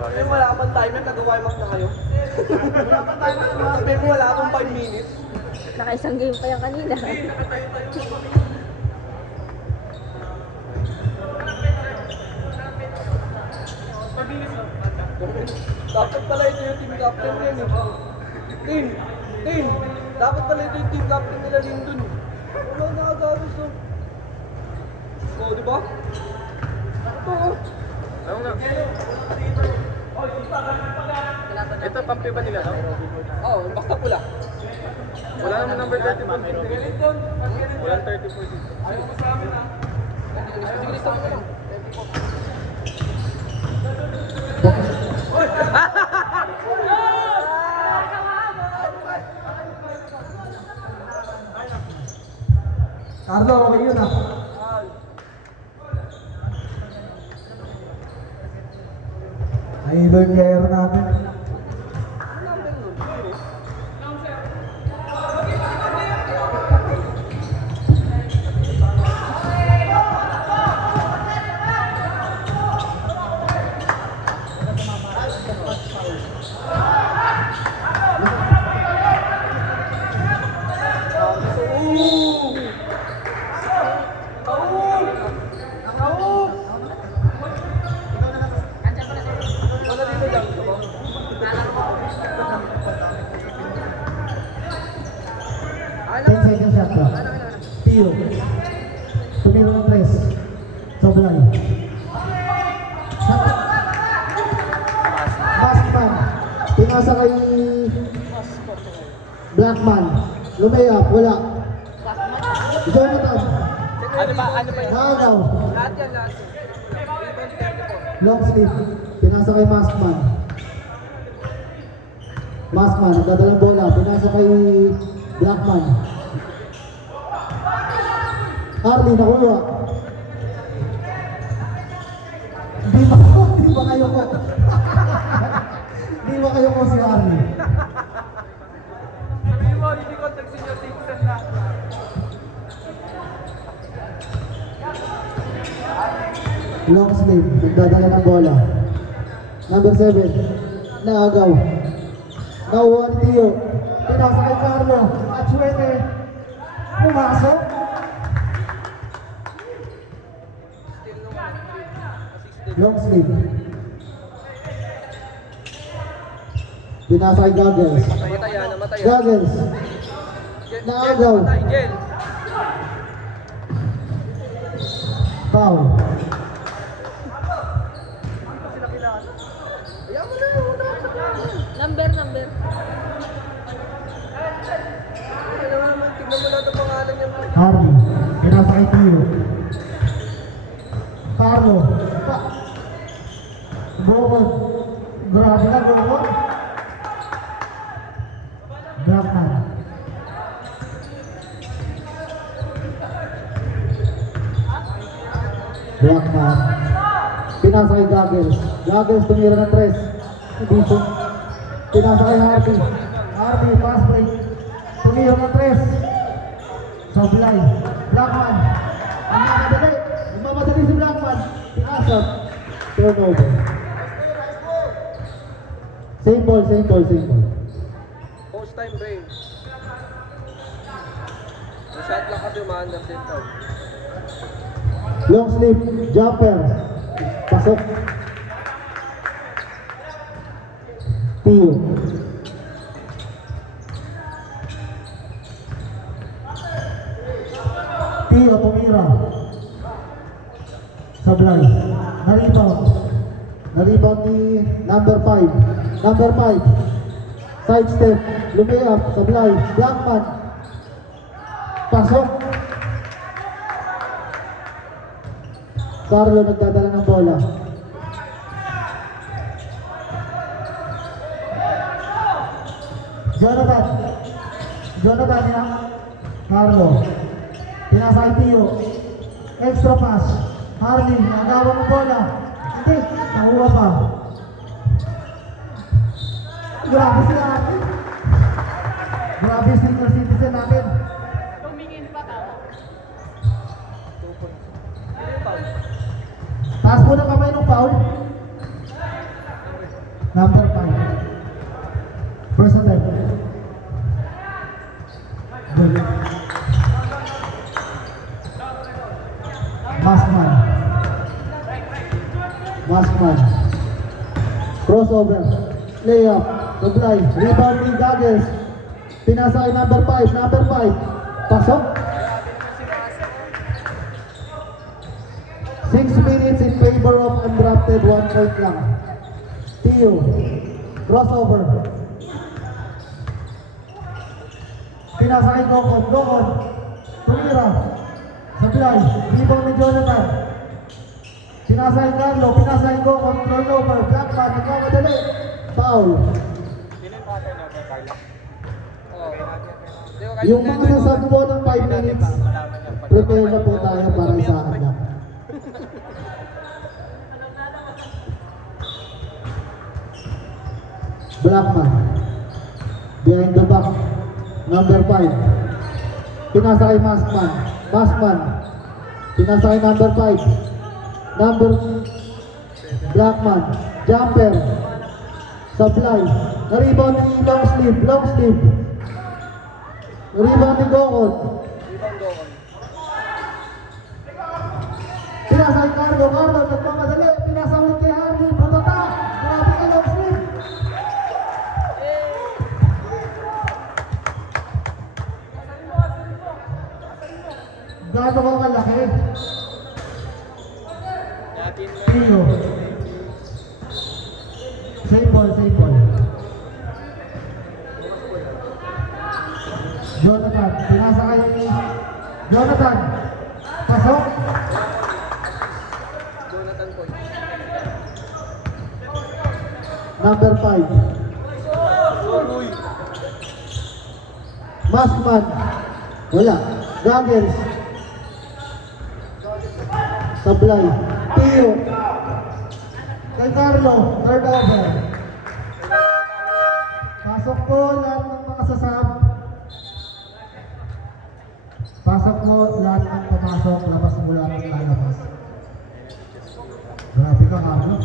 Eh, wala pang timer, nag-warm up na kayo. Wala pang timer, sabi mo wala pang 5 minutes. Nakaisang game pa yan kanina. Dapat pala ito yung team captain yan eh. Team! Dapat pala ito yung team captain nila Lindon. Wala nakagabos oh. Oh, di ba? Ito oh. Ano nga? Ito, pampi ba nila, no? Oo, basta pula. Wala naman number 34. Walang 34 dito. Ayaw mo sa amin ah. Sige, lista mo lang. Carlo, okay yun ah. Idol player natin. Second shot ba? Tio. Tumiro ng 3. Soblay. Baskman. Pinasa kay Blackman. Lumayap. Wala. Jonathan. Ano ba yun? Maagaw. Lahat yan, lahat. Long sleeve. Pinasa kay Maskman. Maskman. Nagdadalang bola. Pinasa kay Blackman. Harley, nakuha. Di ba kayo ko? Di ba kayo ko si Harley? Sabihin mo, hindi ko senior citizen na. Long sleeve, nagdadala ng bola. Number 7, naagaw. Nakuha ni Tio. Pinasa kay Carlo. Atsuete. Pumasok. Long sleeve. Pinasa kay Goggles. Namatay yan, namatay yan. Goggles. Naagaw. Namatay, Gel. Foul. Ayaw mo na yun. Number. Ano naman, tignan mo lang ang pangalan niya. Harley. Pinasa kay Tio. Carlo. Gokon. Grabe na, Gokon. Blackman. Blackman. Pinasa kay Goggles. Goggles tumira ng 3. Dito. Pinasa kay Harvey. Harvey, fast break. Tumira ng 3. Soblay. Blackman. Ang mamadali si Blackman. Pinasa. Turnover. Same ball. Post time break. Yung shot lang kasi umaandar din to. Long sleeve. Jumper. Pasok. Tio. Tio tumira. Sablay. Na-rebound ni number 5. Number 5. Side step. Lumayap. Sablay. Blackman. Pasok. Carlo nagdadala ng bola. Jonathan niya. Carlo. Pinasa kay Tio. Extra pass. Harley. Nagawa ng bola. Hindi. Nakuha pa. Grabe sila. Grabe senior citizen natin. Tumingin pa tao. Taas po ng kamay ng foul. Masman. Crossover. Layup. Supply. Rebound ni Goggles. Pinasa kay number 5. Number 5. Pasok. 6 minutes in favor of undrafted, 1 point lang. Tio. Crossover. Pinasa kay Gokon. Gokon. Tumira. Supply. Rebound ni Jonathan. Pinasa kay Carlo. Pinasa kay Gokon. Turnover. Blackman. Nagkamadali. Foul. Yung mga nasabi mo ng 5 minutes, prepare na po tayo para sa akin. Blackman. Behind the back. Number 5. Pinasa kay Masman. Masman. Pinasa kay number 5. Number Blackman. Jumper. Supply. Na-rebound ni long sleeve. Long sleeve. Na-rebound ni Gokon. Pinasa kay Carlo. Carlo. Nagmamadali. Pinasa ulit kay Harry. Patata. Grabe ka long sleeve. Gaano ka kalaki? Trio. Same ball, same ball. Jonathan, pinasa kay Jonathan. Pasok. Jonathan point. Number 5. Masman. Wala. Goggles. Supply. Tio. Kay Carlo. Third over. Pasok po lahat ng mga sasab. Pasok po lahat ng pumasok. Labas mula ng lalabas. Grabe ka, Carlo.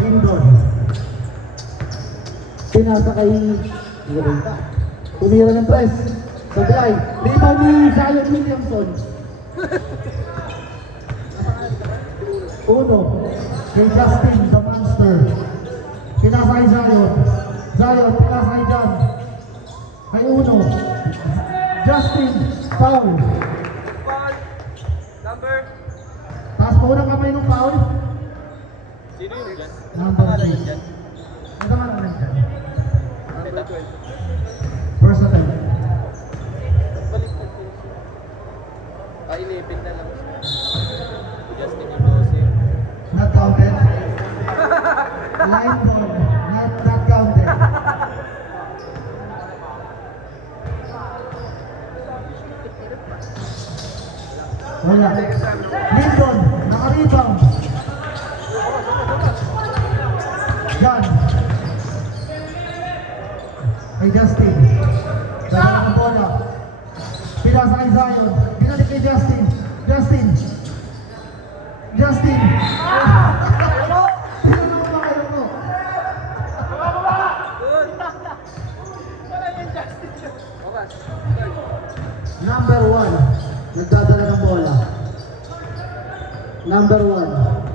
Lindon. Pinasa kay tumira ng press. Supply. Rebound ni Zion Williamson. Uno. Kay Justin, the monster. Pinasa kay Zion. Zion, pinasa kay John. Kay Uno. Justin, foul. Number. Taas po ng kamay ng foul. Sino yun dyan? Number 3. Ito man naman dyan. First attempt. Balik ko po. Ilipin na lang. Justin yung Jose. Not counted. Line ball. Not counted. Wala. Lindon. Naka-rebound. John. Kay Justin. Dala ng bola. Pinasa kay Zion. Pinalik kay Justin. Justin. Pinalo ba kayo mo? Number 1. Nagdadala ng bola. Number 1.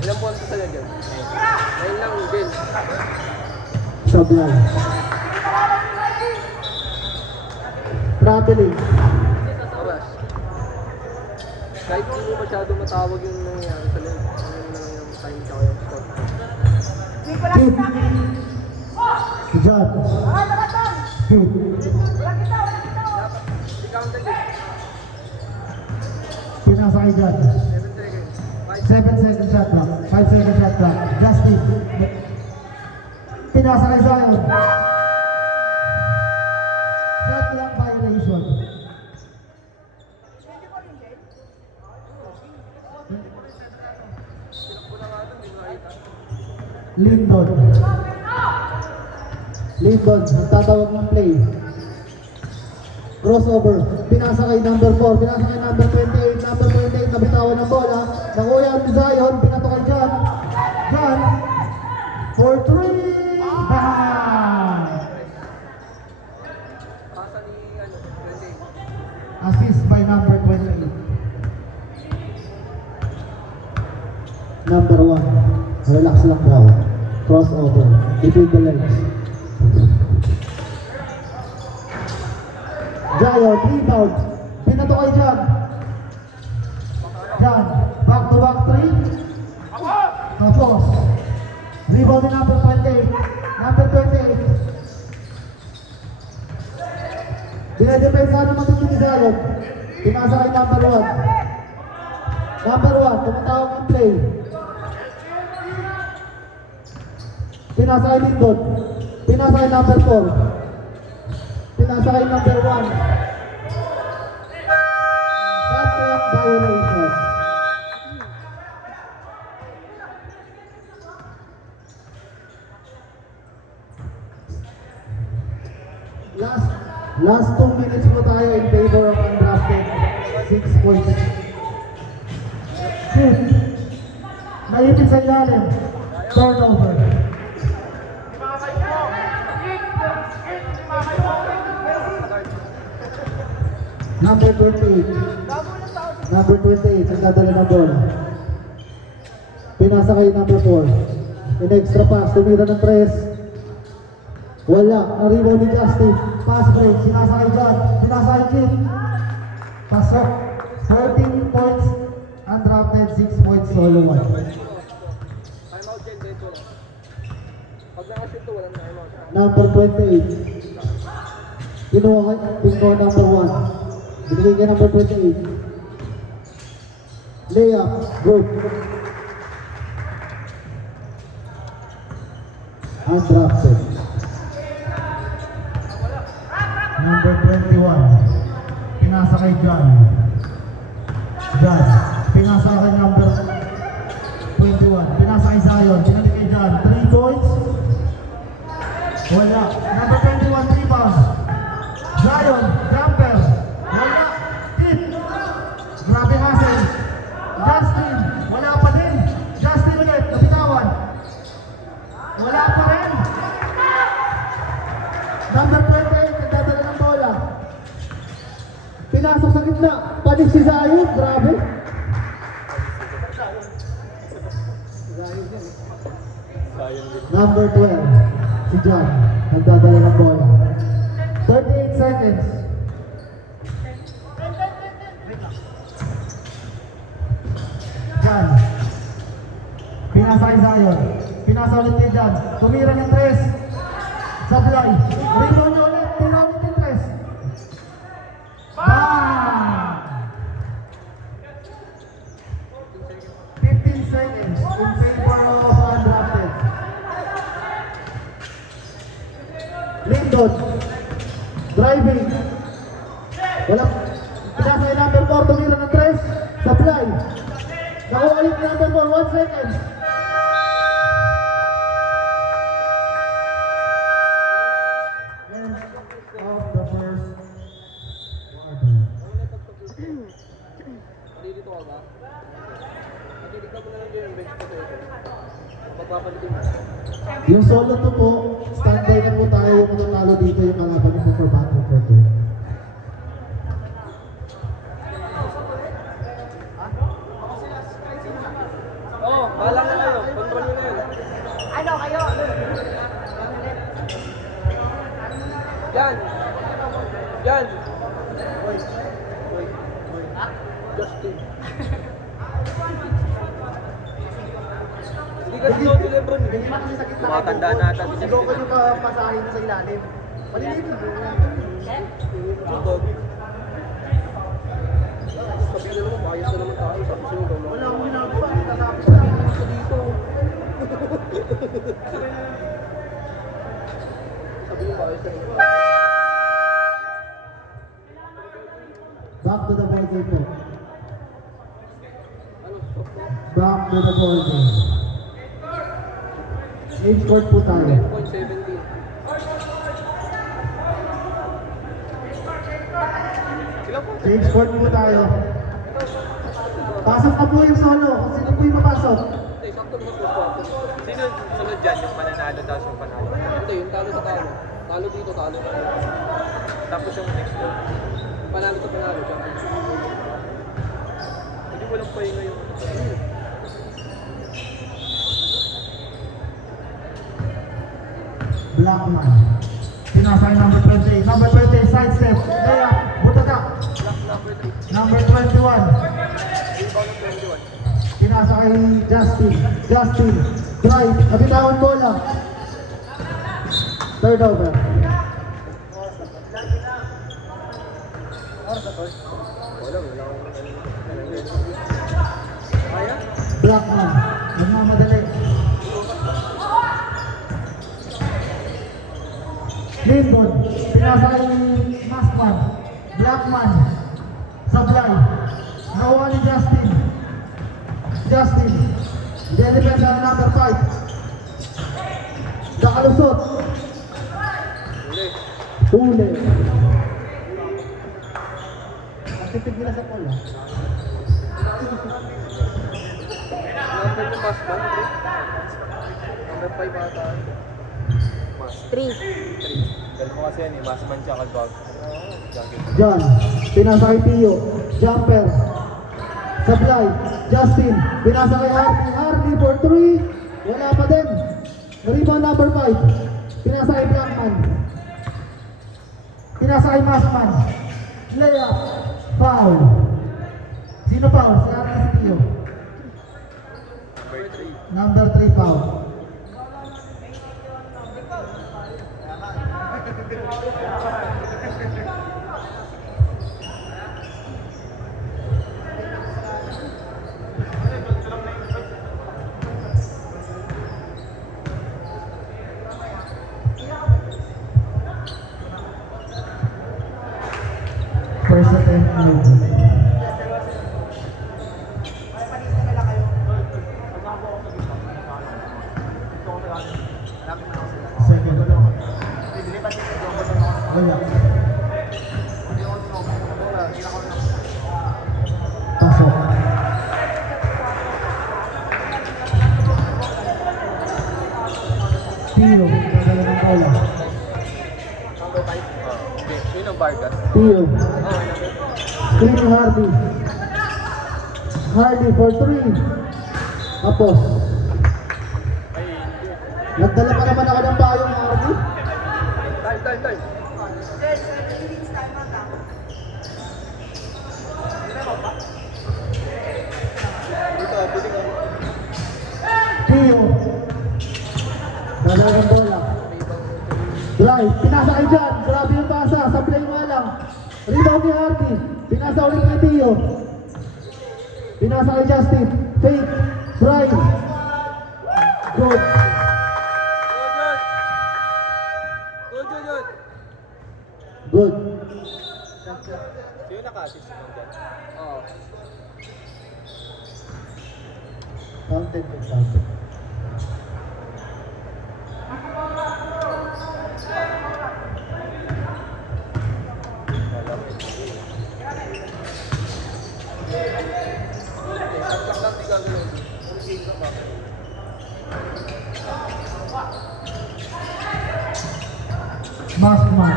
Ilang puntos sila dyan? 9 lang din. Supply. Traveling. Oras. Kahit hindi mo masyado matawag yung nangyayari sa lane. Ano na lang yung time tsaka yung score. Shoot. John. Shoot. Hindi counted din. Pinasa kay John. 7 second shot clock. 5 second shot clock. Justin. Pinasa kay Zion. Shot clock violation. Lindon. Nagtatawag ng play. crossover. Pinasa kay number 4, pinasa kay number 28, number 28, nabitawan ng bola. Nakuha ni Zion, pinato kay John. John, for 3, bang! Pasa ni, Wendy. Assist by number 28. Number 1, relax lang daw. Crossover, between the legs. Zion, rebound. Pinato kay John. John, back to back 3. Tapos, rebound ni number 28. Number 28. Dinedepensa naman dito ni Zion. Pinasa kay number 1. Number 1, tumatawag ng play. Pinasa kay Lindon. Pinasa kay number 4. Pinasa kay number 1. Shot clock violation. Last 2 minutes po tayo in favor of undrafted. 6 points. Shoot. Naipit sa ilalim. Turnover. Number 28. Number 28, nagdadala ng bola. Pinasa kay number 4. In extra pass, tumira ng 3. Wala, naribaw ni Justin. Pass break, sinasa kay John. Sinasa kay Kid. Pasok. 14 points. Undrafted, 6 points, solo 1. Time out dyan, dito lang. Pag nakashoot to, walang time out. Number 28. Kinuha kay number 1. Binigay kay number 28. Layup, good. Undrafted. Number 21. Pinasa kay John. John. Pinasa kay number 21. Pinasa kay Zion. Pinasa kay John. 3 points. Wala. Number 21, rebound. Zion, jumper. Wala. Hit. Grabe hustle. Justin, wala pa din. Justin ulit, nabitawan. Wala pa rin. Number 28, nagdadala ng bola. Pinasok sa gitna. Panik si Zion, grabe. Number 12, si John, nagdadala ng bola. 38 seconds. John. Pinasa kay Zion. Pinasa ulit kay John. Tumira ng 3. Sablay. Rebound niya ulit. Tira ulit yung 3. Bang! 15 seconds in favor of undrafted. Lindon. Driving. Wala. Pinasa kay number 4. Tumira ng 3. Sablay. Nakuha ulit number 4. 1 second. End of the first quarter. Dito ka ba? Nakinig mo na lang yung bench ko ito. Pagpapalitin mo. Yung solo to po, standby na po tayo yung mananalo dito yung kalaban nito for battle for 2. Oo, bahala na kayo. Control nyo na yun. Ano kayo? Yan! Yan! Wait. Justin. Hindi kasi doon si Lebron. Tumatanda na ata. Siguro ko yung pasahin sa ilalim. Maliliit na. Tutog. Sabi na naman, bias na naman tayo. Sabi sa'yo, gano'n. Wala akong ginagawa. Kasapit sa akin. Sa dito. Sabi yung bias na naman. Back to the ball game po. Ano? Softball? Back to the ball game. Age court po tayo. 10.17. Stage court po tayo. Pasok na po yung solo. Kung sino po yung mapasok? Hindi, sakto naman po po. Sino sunod dyan? Yung mananalo tapos yung panalo. Hindi, yung talo sa talo. Talo dito, talo. Tapos yung next one. Panalo sa panalo, championship. Hindi walang pahinga yung... Blackman. Pinasay number 20. Number 20, side step. Layup. Butaga. Number 3. Number 21. Rebound ng 21. Pinasa kay Justin. Justin. Drive. Kabitawan bola. Third over. Blackman. Nagmamadali. Lindon. Pinasa kay Masman. Blackman. Sablay. Nakuha ni Justin. Justin. Deliver ang number 5. Nakalusot. Huli. Nakitid nila sa pola. Number ng Masman, 3. Number 5 ata. 3. Dahil mo kasi yan eh, Masman siya kalbag. John. Pinasa kay Tio. Jumper. Sablay. Justin. Pinasa kay Hardy. Hardy for 3. Wala pa din. Rebound number 5. Pinasa kay Blackman. Pinasa kay Masman. Layup. Foul. Sino foul? Si Hardy, si Tio. Number 3 foul. First attempt move. Second. Wala. Pasok. Tio. Nagdala ng bola. Number 5? Yun ang Vargas. Tio. Oh, Screen ni Hardy. Hardy for 3. Tapos. Nagdala pa naman ako ng bayong Hardy. Time. Tio. Dala ng bola. Drive. Pinasa kay Jan. Grabe yung pasa. Sa play nga lang. Rebound ni Hardy. Pinasa ulit kay Tio. Pinasa kay Justin. Fake. Drive. Good. Good. Sino naka-assist mo dyan? Oo. Counted with counted. Masman.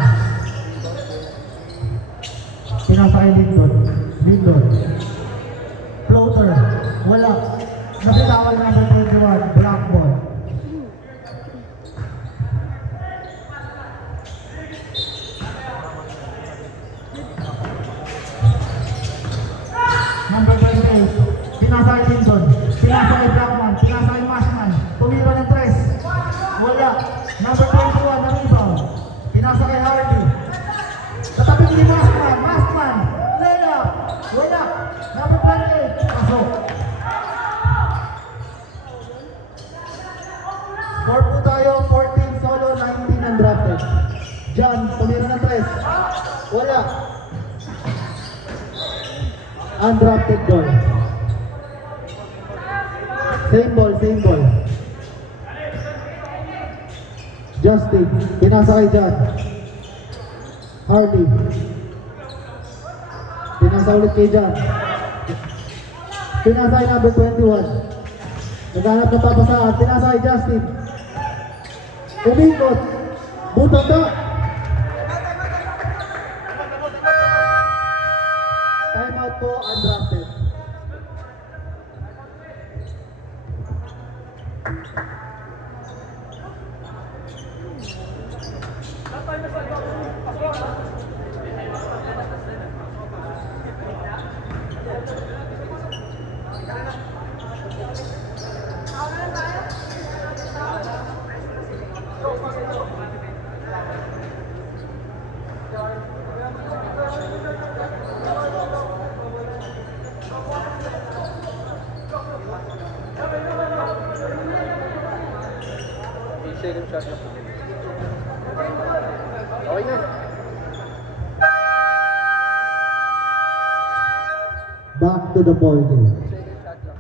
Pinasa kay Lindon. Floater. Wala. Nabitawan number 21. Black ball. Number 28. Pinasa kay Lindon. Pinasa kay Blackman. Pinasa kay Masman. Tumira ng 3. Wala. Number 21 na rebound. Pinasa kay Hardy. Tatapik ni Masman. Masman. Layup. Wala. Number 28. Pasok. Score po tayo. 14 solo, 19 undrafted. John, tumira ng 3. Wala. Undrafted goal. Same ball. Justin, pinasa kay John. Hardy. Pasa ulit kay Jan. Pinasay number 21. Naghanap ng papasaan. Pinasay Justin. Umikot. Butang na. Time out po, undrafted. Second shot na. Okay na. Back to the ball game. Second shot lang.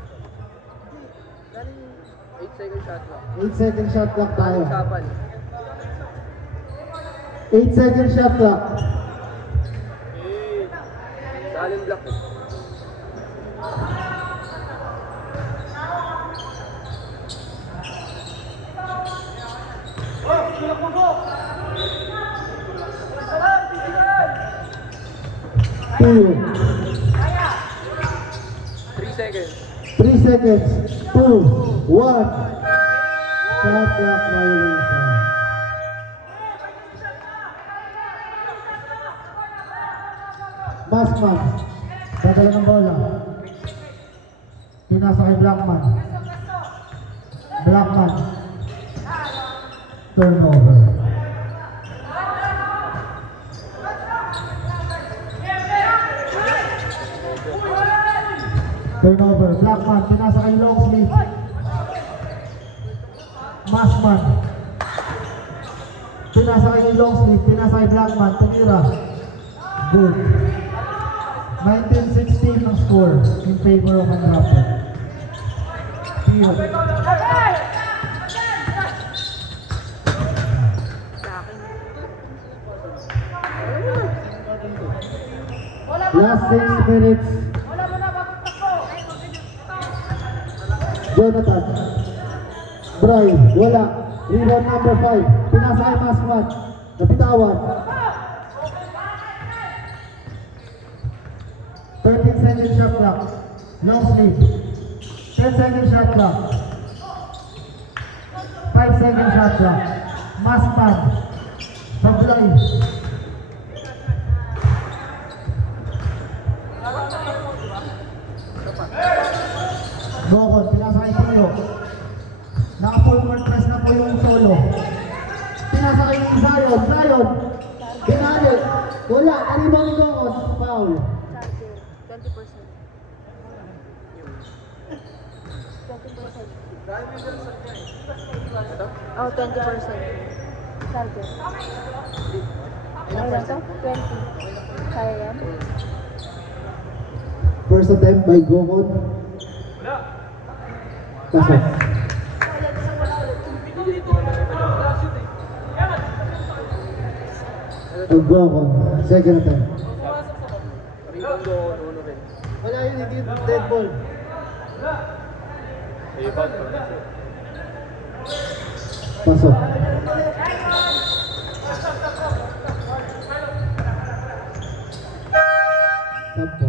8 second shot lang. 8 second shot clock tayo. Usapan. 8 second shot clock. Saling block eh. Two. 3 seconds. 3 seconds. 2, 1. Shot clock violation. Masman. Dadala ng bola. Pinasa kay Blackman. Blackman. Turnover. Turnover. Blackman. Pinasa kay Longsleeve. Masman. Pinasa kay Longsleeve. Pinasa kay Blackman. Tumira. Good. 19-16 ang score in favor of undrafted. Pio. Last 6 minutes. Jonathan. Bray. Wala. Rebound number 5. Pinasa kay Masman. Napitawan. 13 second shot clock. Long sleeve. 10 second shot clock. 5 second shot clock. Masman. Pablay. Bokon. Pinasa kay Pio. Naka-full court press na po yung solo. Pinasa kay Zion. Zion. Binali. Wala. Naribang ni Bokon. Foul. 20%. Oh, 20%. Charger. Ano lang to? 20. Kaya yan? First attempt by Gokon. Pasok. Gokon. Second attempt. Rebound ko, ano rin. Wala yun, hindi dead ball. Rebound ko. Pasok. Sampo.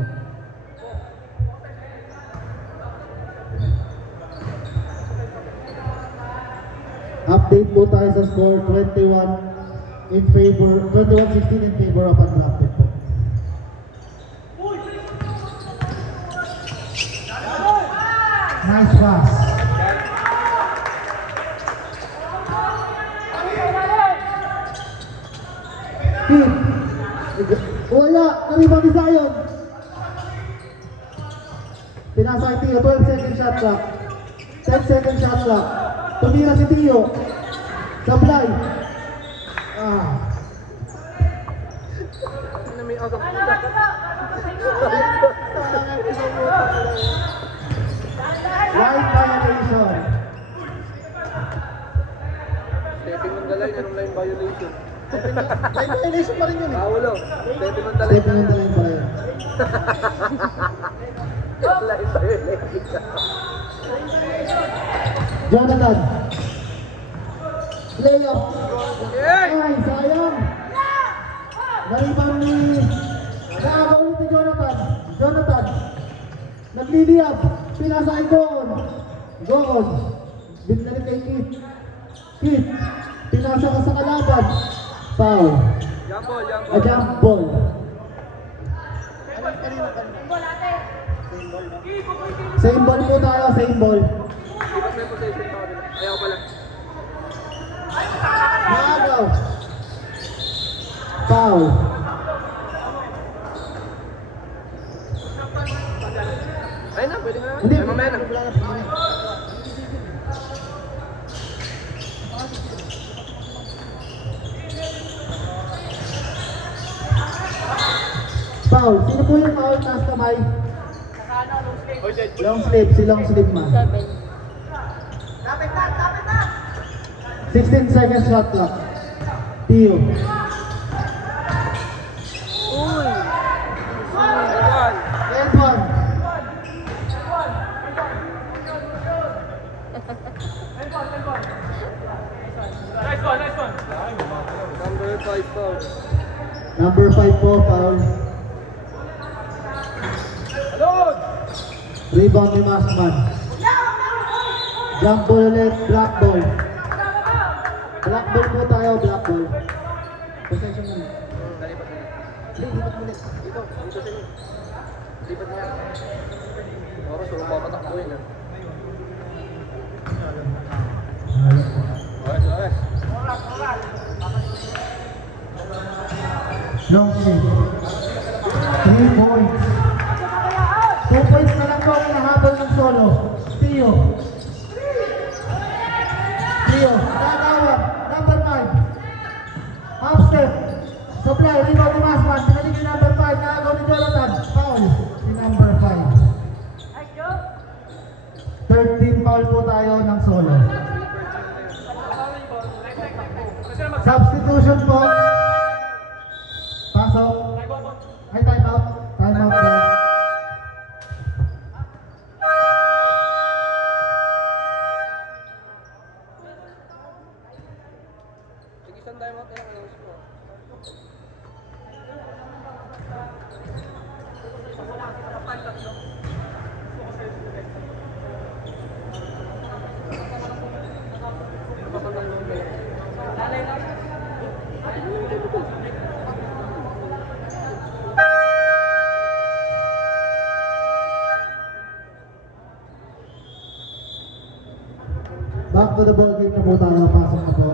Update po tayo sa score, 21 in favor, 21-16 in favor of undrafted po. Nice pass. Team. Wala, naribang ni Zion. Pinasa kay Tio, 12 second shot clock. 10 second shot clock. Tumira si Tio. Sablay. Ano may out of Line violation. Stepping on the line, anong line violation? Line violation pa rin yun eh. Paulo, stepping on the line. Stepping on the line pa rin. Jonathan. Layup. Yay! Ay, sayang. Nalibang ni... Naaga ulit ni Jonathan. Jonathan. Nagliliyap. Pinasa kay Goon. Goon. Binalik kay Kit. Kit. Pinasa ka sa kalaban. Foul. Jump ball, jump A ball. jump ball. Same ball po tayo, same ball. Dapat may possession pa kanila. Ayaw pala. Naagaw. Foul. Ayun na, pwede na. Hindi. Ay, mamaya na. Foul. Sino po yung foul? Taas kamay. Long sleeve. Si long sleeve man. 7. 16 seconds shot clock. Tio. Uy! One. And one. Number 5 foul. Number 5 po, foul. Rebound ni Masman. Jump ball ulit, black ball. Black ball po tayo, black ball. Possession mo. Dalipat na. Hindi, lipat mo ulit. Dito sila. Lipat na. Oras, walang papatakbuhin ah. Oras. Long sleeve. 3 points. 2 points na lang po ang hinahabol ng solo. Tio. Tio. Nagawag. Number 5. Half step. Supply. Rebound ni Masman. Pinalik yung number 5. Nakagaw ni Jonathan. Foul. Si number 5. 13 foul po tayo ng solo. Substitution po. Pasok. Ay, time out. Time out daw. Sige, isang time out na lang. Announce ko. Back to the ball game na po tayo. Pasok na po.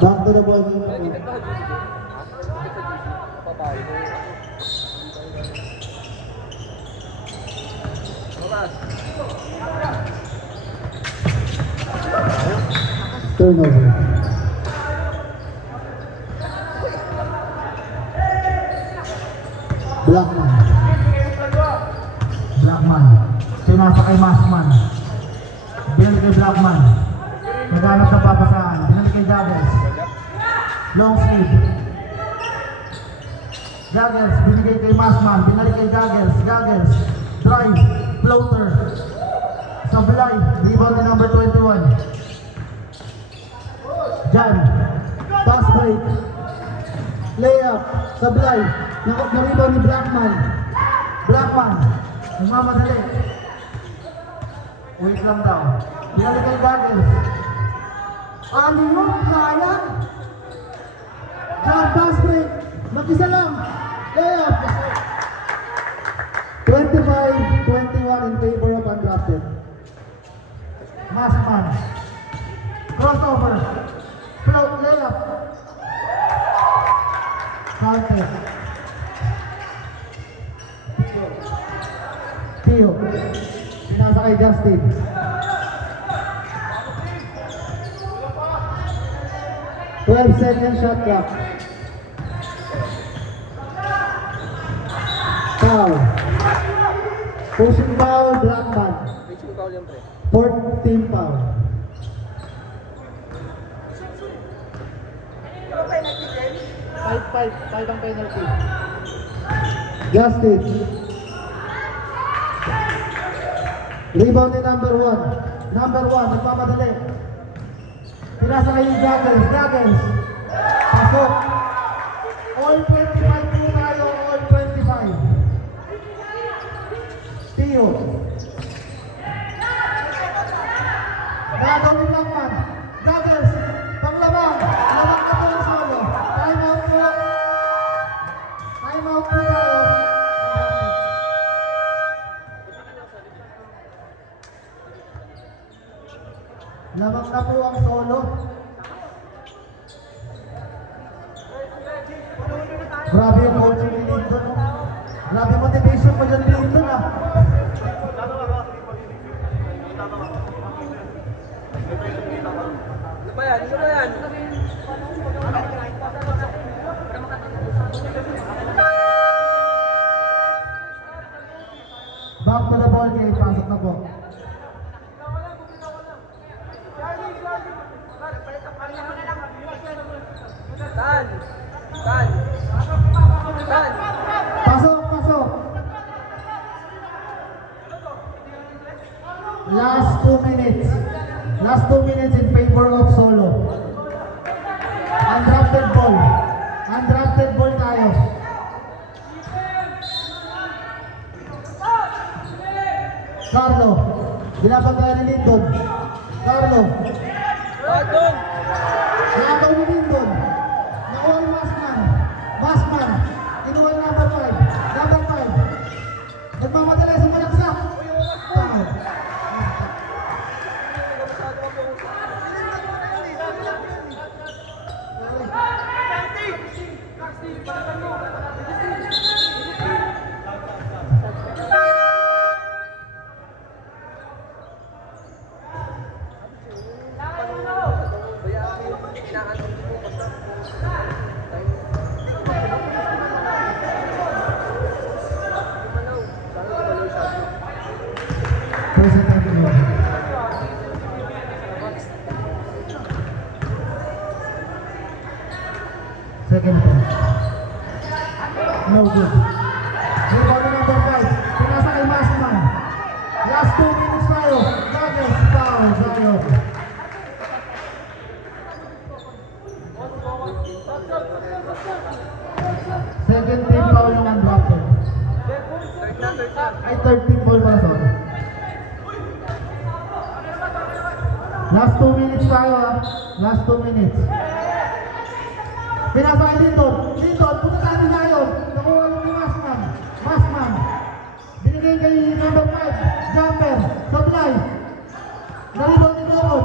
Back to the ball game na po. Ito, GC. Papalo. Turnover. Blackman. Blackman. Pinasa kay Masman. Binalik kay Blackman. Naghanap ng papasaan. Binalik kay Jaggers. Long sleeve. Jaggers. Binigay kay Masman. Binalik kay Jaggers. Jaggers. Drive. Floater. Sablay. Rebound ni number 21. Jan. Pass break. Layup. Sablay. Naribaw ni Blackman. Blackman. Nagmamadali. Wait lang daw. Binalik kay Jaggers. Alimok. Sayang. Jan. Pass break. Mag-isa lang. Layup. 25-21 in favor of undrafted. Masman. Crossover. Float layup. Counter. Tio. Pinasa kay Justin. Twelve second shot clock. Foul. Pushing foul, black man. Pitching foul yan, pre. Fourth team foul. Five ang penalty. Justin. Rebound ni number 1. Number 1, nagmamadali. Pinasa kay Goggles. Goggles. Pasok. All 25 po tayo. All 25. Tio. Gagawin lang man. Goggles. Panglabang. Labang na po ang solo. Time out po. Time out po tayo. Labang na po ang solo. Grabe yung coaching ni Linton. Grabe motivation mo dyan, Linton, ah. Ano ba yan? Ano ba yan? Back to the ball game. Pasok na po. Tan! Tan! Tan! Pasok, pasok. Last 2 minutes. Last 2 minutes in favor of solo. Undrafted ball. Undrafted ball tayo. Carlo. Binabantayan ni Linton. Carlo. Pardon! Labaw ni Linton. Nakuha ni Masman. Masman. Kinuha ni number 5. Number 5. Nagmamadali sa malaksak. Foul. Present time to go. Second point. No good. Rebound number 5. Pinasa kay Masman. Last 2 minutes tayo. Goggles, foul, Zion. Second team foul yung undrafted. Ay, third team foul para sa last 2 minutes tayo, ah. Last 2 minutes. Pinasa kay Linton. Linton, punta tayo na yun. Nakuha yung ni Masman. Masman. Binigay kay number 5. Jumper. Supply. Naribang ni Doron.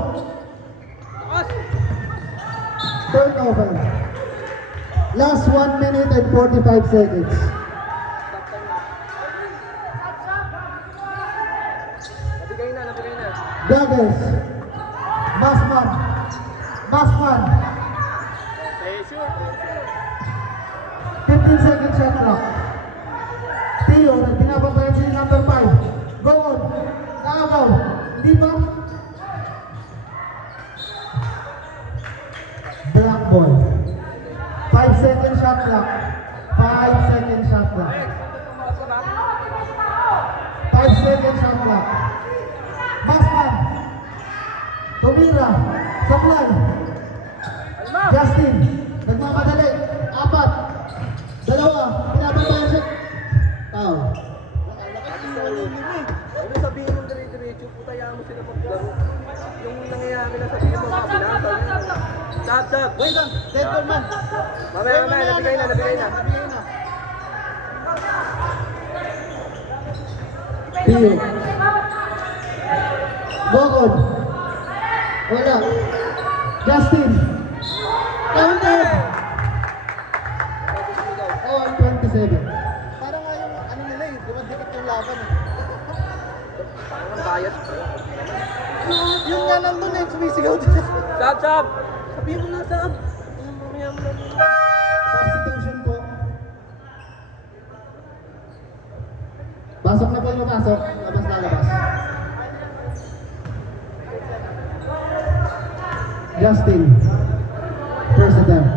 Turnover. Last 1 minute and 45 seconds. Nabigay na, nabigay na. Goggles. Masman. Masman. 15 seconds shot clock. Tio, binabantayan si number 5. Go on. Nakagaw. Hindi ba? Black ball. 5 seconds shot clock. 5 seconds shot clock. 5 seconds shot clock. Masman. Tumira. Supply. Justin. Nagmamadali. 4. 2. Pinabantayan siya. Foul. Ano sabihin mo dire-diretso, putayaan mo sila maglaro. Yung nangyayari na sabihin mo, mga binasa. Sab! Wait lang. Dead ball man. Mamaya, nabigay na, nabigay na. Tio. Bogod. Wala. Justin. Counter. All 27. Parang nga yung ano nila eh. Di ba dikit yung laban eh. Ang bias. Yung nga nandun eh. Sumisigaw din. Sab! Sabihin mo na, Sab! Mamaya mo na. Substitution po. Pasok na po yung mga pasok, labas na labas. Justin, first attempt.